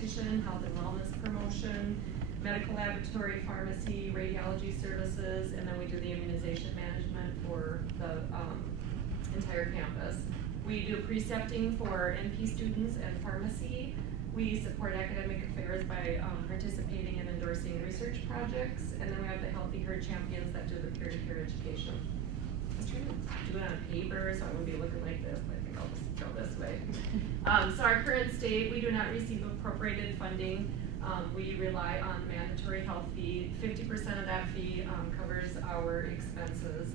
dietitian, health and wellness promotion, medical laboratory, pharmacy, radiology services, and then we do the immunization management for the entire campus. We do precepting for NP students and pharmacy. We support academic affairs by participating in endorsing research projects, and then we have the Healthy Herd Champions that do the peer-to-peer education. I was trying to do it on paper, so I wouldn't be looking like this, but I think I'll just go this way. So our current state, we do not receive appropriated funding. We rely on mandatory health fee. 50% of that fee covers our expenses,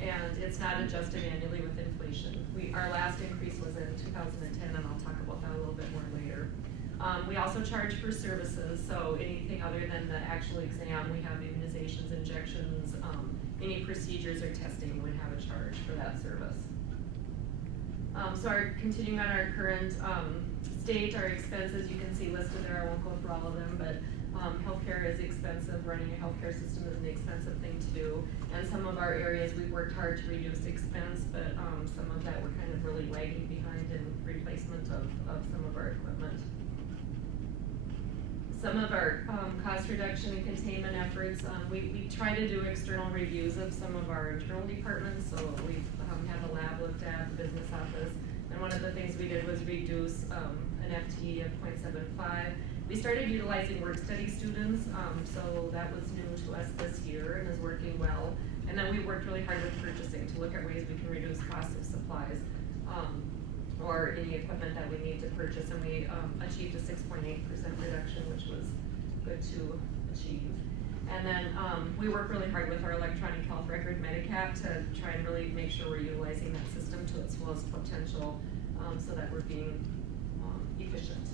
and it's not adjusted annually with inflation. Our last increase was in 2010, and I'll talk about that a little bit more later. We also charge for services, so anything other than the actual exam, we have immunizations, injections, any procedures or testing would have a charge for that service. So continuing on our current state, our expenses, you can see listed there. I won't go through all of them, but healthcare is expensive. Running a healthcare system is an expensive thing to do. And some of our areas, we've worked hard to reduce expense, but some of that we're kind of really lagging behind in replacement of some of our equipment. Some of our cost reduction and containment efforts, we try to do external reviews of some of our internal departments. So we've had the lab looked at, the business office, and one of the things we did was reduce an FTE of 0.75. We started utilizing work study students, so that was new to us this year and is working well. And then we worked really hard with purchasing to look at ways we can reduce costs of supplies or any equipment that we need to purchase, and we achieved a 6.8% reduction, which was good to achieve. And then we work really hard with our electronic health record Medicap to try and really make sure we're utilizing that system to its fullest potential so that we're being efficient.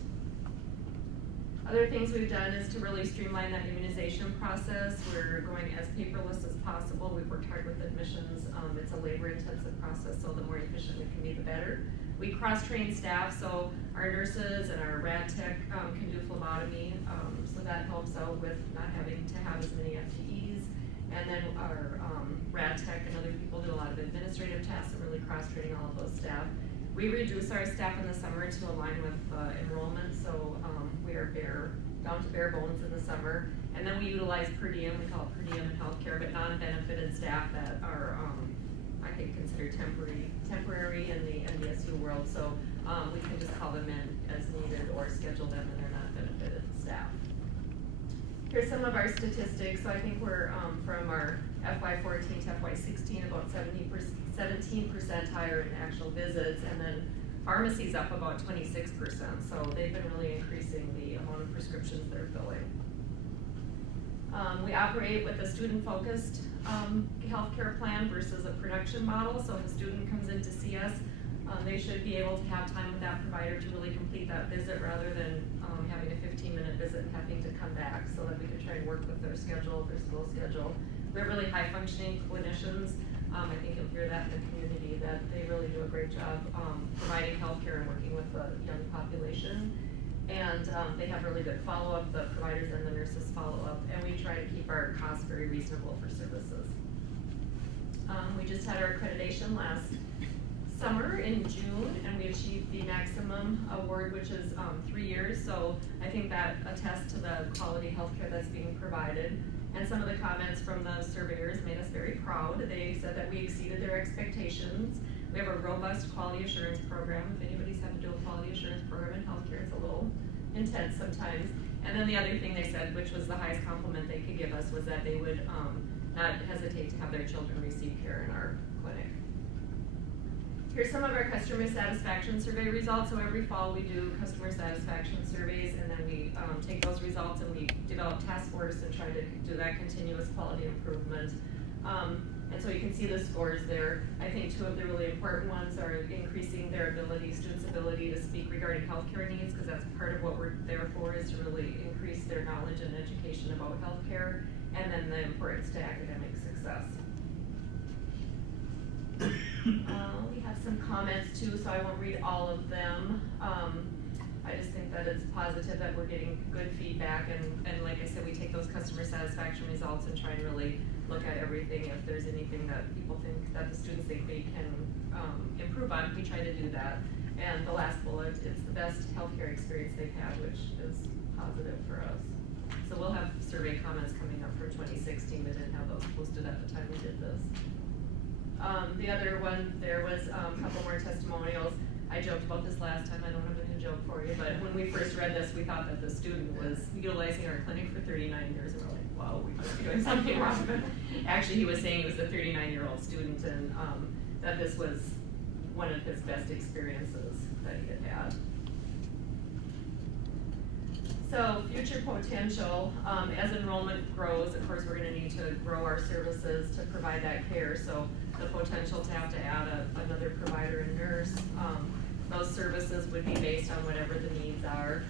Other things we've done is to really streamline that immunization process. We're going as paperless as possible. We've worked hard with admissions. It's a labor-intensive process, so the more efficient we can be, the better. We cross-train staff, so our nurses and our rad tech can do phlebotomy, so that helps out with not having to have as many FTEs. And then our rad tech and other people do a lot of administrative tasks and really cross-training all of those staff. We reduce our staff in the summer to align with enrollment, so we are down to bare bones in the summer. And then we utilize per diem, we call it per diem in healthcare, but non-benefited staff that are, I think, considered temporary in the NDSU world. So we can just call them in as needed or schedule them, and they're not benefited staff. Here's some of our statistics. So I think we're from our FY14 to FY16 about 17% higher in actual visits, and then pharmacy's up about 26%. So they've been really increasing the amount of prescriptions they're filling. We operate with a student-focused healthcare plan versus a production model. So if a student comes in to see us, they should be able to have time with that provider to really complete that visit rather than having a 15-minute visit and having to come back, so that we can try and work with their schedule, their school schedule. We have really high-functioning clinicians. I think you'll hear that in the community, that they really do a great job providing healthcare and working with the young population. And they have really good follow-up, the providers and the nurses follow up, and we try to keep our costs very reasonable for services. We just had our accreditation last summer in June, and we achieved the maximum award, which is 3 years. So I think that attests to the quality healthcare that's being provided. And some of the comments from the surveyors made us very proud. They said that we exceeded their expectations. We have a robust quality assurance program. If anybody's had to do a quality assurance program in healthcare, it's a little intense sometimes. And then the other thing they said, which was the highest compliment they could give us, was that they would not hesitate to have their children receive care in our clinic. Here's some of our customer satisfaction survey results. So every fall we do customer satisfaction surveys, and then we take those results and we develop task force and try to do that continuous quality improvement. And so you can see the scores there. I think 2 of the really important ones are increasing their ability, students' ability to speak regarding healthcare needs, because that's part of what we're there for, is to really increase their knowledge and education about healthcare, and then the importance to academic success. We have some comments too, so I won't read all of them. I just think that it's positive that we're getting good feedback, and like I said, we take those customer satisfaction results and try and really look at everything. If there's anything that people think, that the students think they can improve on, we try to do that. And the last bullet, it's the best healthcare experience they've had, which is positive for us. So we'll have survey comments coming up for 2016. We didn't have those posted at the time we did this. The other one, there was a couple more testimonials. I joked about this last time, I don't have a new joke for you, but when we first read this, we thought that the student was utilizing our clinic for 39 years, and we're like, wow, we must be doing something wrong. But actually, he was saying he was a 39-year-old student, and that this was one of his best experiences that he had had. So future potential, as enrollment grows, of course, we're going to need to grow our services to provide that care. So the potential to have to add another provider and nurse. Those services would be based on whatever the needs are.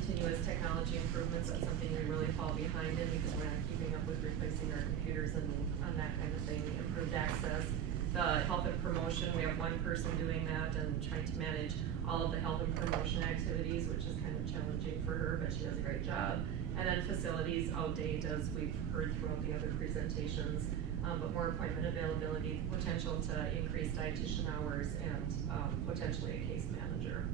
Continuous technology improvements, that's something we really fall behind in because we're not keeping up with replacing our computers and on that kind of thing. Improved access. The health and promotion, we have one person doing that and trying to manage all of the health and promotion activities, which is kind of challenging for her, but she does a great job. And then facilities outdate, as we've heard throughout the other presentations, but more appointment availability, potential to increase dietitian hours, and potentially a case manager.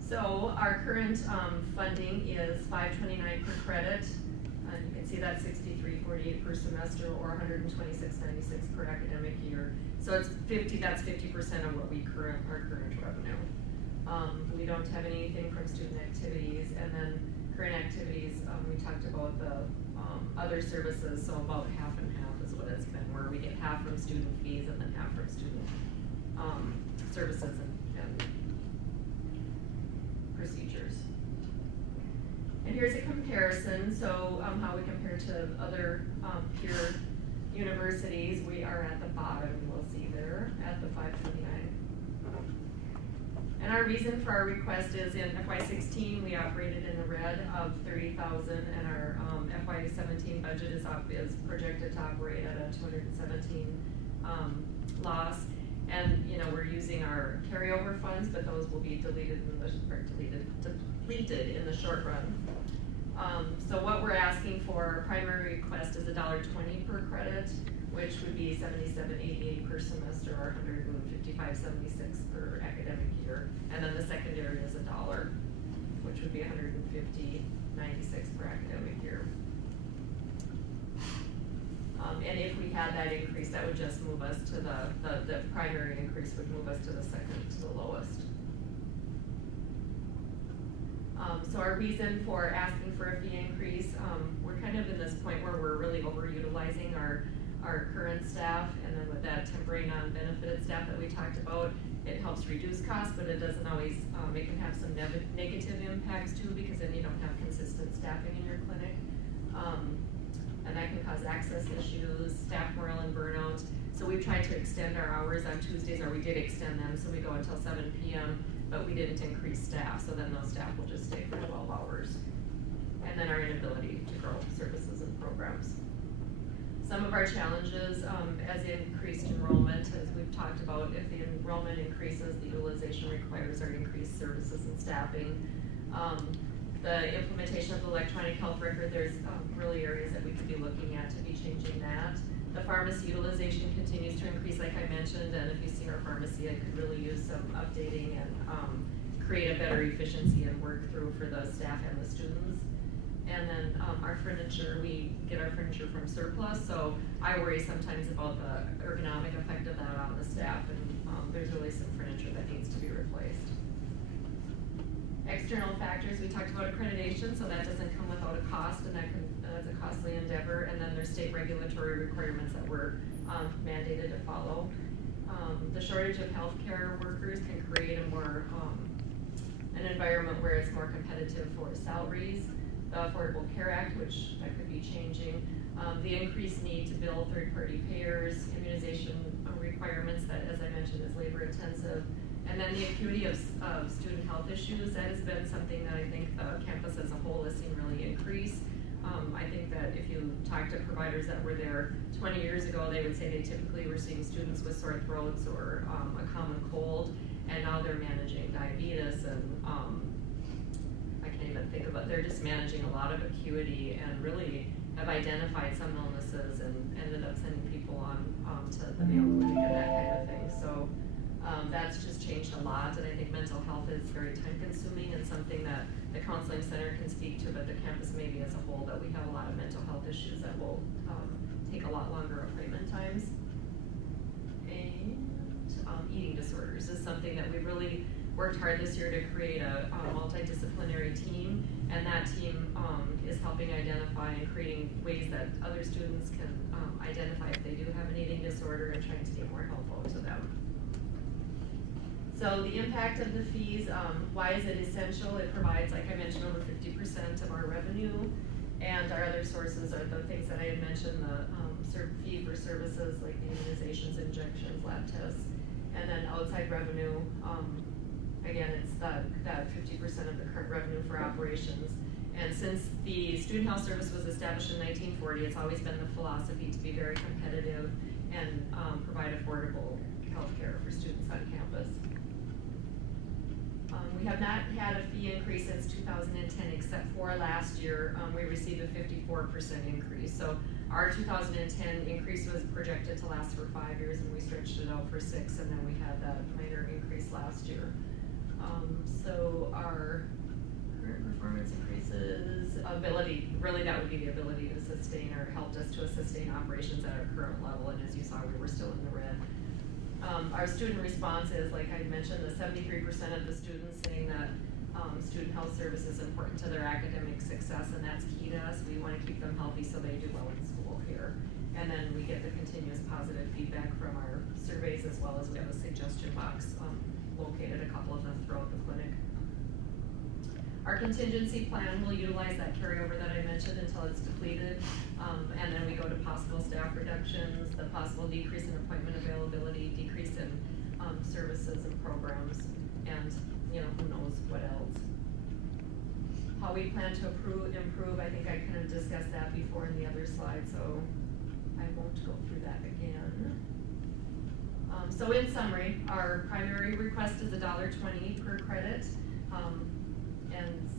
So our current funding is $529 per credit. You can see that $63.48 per semester, or $126.96 per academic year. So it's 50. That's 50% of what our current revenue. We don't have anything from student activities, and then current activities. We talked about the other services. So about half and half is what it's been, where we get half from student fees and then half from student services and procedures. And here's a comparison, so how we compare to other peer universities. We are at the bottom, you will see there, at the $529. And our reason for our request is in FY16, we operated in the red of $30,000, and our FY17 budget is projected to operate at a $217 loss. And we're using our carryover funds, but those will be depleted in the short run. So what we're asking for, our primary request is $1.20 per credit, which would be $77.88 per semester, or $155.76 per academic year. And then the secondary is $1, which would be $150.96 per academic year. And if we had that increase, that would just move us to the primary increase would move us to the second to the lowest. So our reason for asking for a fee increase, we're kind of in this point where we're really overutilizing our current staff, and then with that temporary non-benefited staff that we talked about, it helps reduce costs, but it doesn't always, it can have some negative impacts too, because then you don't have consistent staffing in your clinic. And that can cause access issues, staff morale and burnout. So we've tried to extend our hours on Tuesdays, or we did extend them, so we go until 7 p.m., but we didn't increase staff, so then those staff will just stay for 12 hours. And then our inability to grow services and programs. Some of our challenges, as increased enrollment, as we've talked about, if the enrollment increases, the utilization requires our increased services and staffing. The implementation of the electronic health record, there's really areas that we could be looking at to be changing that. The pharmacy utilization continues to increase, like I mentioned, and if you see our pharmacy, it could really use some updating and create a better efficiency and work through for the staff and the students. And then our furniture, we get our furniture from surplus, so I worry sometimes about the ergonomic effect of that on the staff, and there's really some furniture that needs to be replaced. External factors, we talked about accreditation, so that doesn't come without a cost, and that's a costly endeavor. And then there's state regulatory requirements that we're mandated to follow. The shortage of healthcare workers can create an environment where it's more competitive for salaries. The Affordable Care Act, which that could be changing. The increased need to bill third-party payers, immunization requirements that, as I mentioned, is labor intensive. And then the acuity of student health issues, that has been something that I think the campus as a whole has seen really increase. I think that if you talk to providers that were there 20 years ago, they would say they typically were seeing students with sore throats or a common cold, and now they're managing diabetes, and I can't even think about, they're just managing a lot of acuity and really have identified some illnesses and ended up sending people on to the Mayo Clinic and that kind of thing. So That's just changed a lot, and I think mental health is very time consuming and something that the counseling center can speak to, but the campus maybe as a whole, that we have a lot of mental health issues that will take a lot longer appointment times. And eating disorders is something that we really worked hard this year to create a multidisciplinary team, and that team is helping identify and creating ways that other students can identify if they do have an eating disorder and trying to get more helpful to them. So the impact of the fees, why is it essential? It provides, like I mentioned, over 50% of our revenue, and our other sources are the things that I had mentioned, the fee for services like immunizations, injections, lab tests, and then outside revenue. Again, it's that 50% of the current revenue for operations. And since the student health service was established in 1940, it's always been the philosophy to be very competitive and provide affordable health care for students on campus. We have not had a fee increase since 2010, except for last year, we received a 54% increase. So our 2010 increase was projected to last for 5 years, and we stretched it out for 6, and then we had that minor increase last year. So our current performance increases, ability, really that would be the ability to sustain, or helped us to sustain operations at our current level, and as you saw, we were still in the red. Our student response is, like I mentioned, the 73% of the students saying that student health service is important to their academic success, and that's key to us. We want to keep them healthy so they do well in school here. And then we get the continuous positive feedback from our surveys, as well as we have a suggestion box located, a couple of them throughout the clinic. Our contingency plan will utilize that carryover that I mentioned until it's depleted, and then we go to possible staff reductions, the possible decrease in appointment availability, decrease in services and programs, and who knows what else. How we plan to improve, I think I kind of discussed that before in the other slide, so I won't go through that again. So in summary, our primary request is $1.20 per credit, and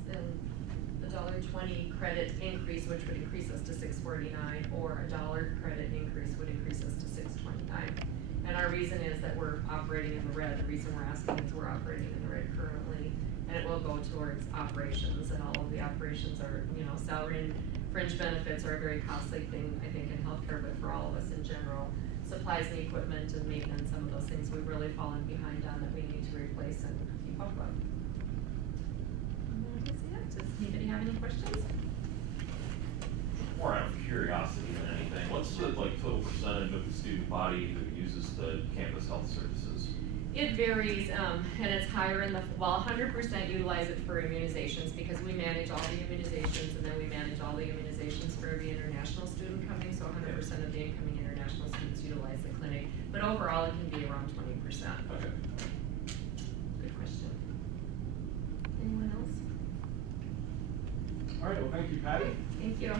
the $1.20 credit increase, which would increase us to $6.49, or a $1 credit increase would increase us to $6.29. And our reason is that we're operating in the red. The reason we're asking is we're operating in the red currently, and it will go towards operations, and all of the operations are, salary and fringe benefits are a very costly thing, I think, in healthcare, but for all of us in general. Supplies and equipment and maintenance, some of those things we've really fallen behind on that we need to replace and keep up with. Does anybody have any questions? More out of curiosity than anything, what's the total percentage of the student body who uses the campus health services? It varies, and it's higher in 100% utilize it for immunizations, because we manage all the immunizations, and then we manage all the immunizations for every international student coming, so 100% of the incoming international students utilize the clinic, but overall it can be around 20%. Okay. Good question. Anyone else? All right, well, thank you, Patty. Thank you.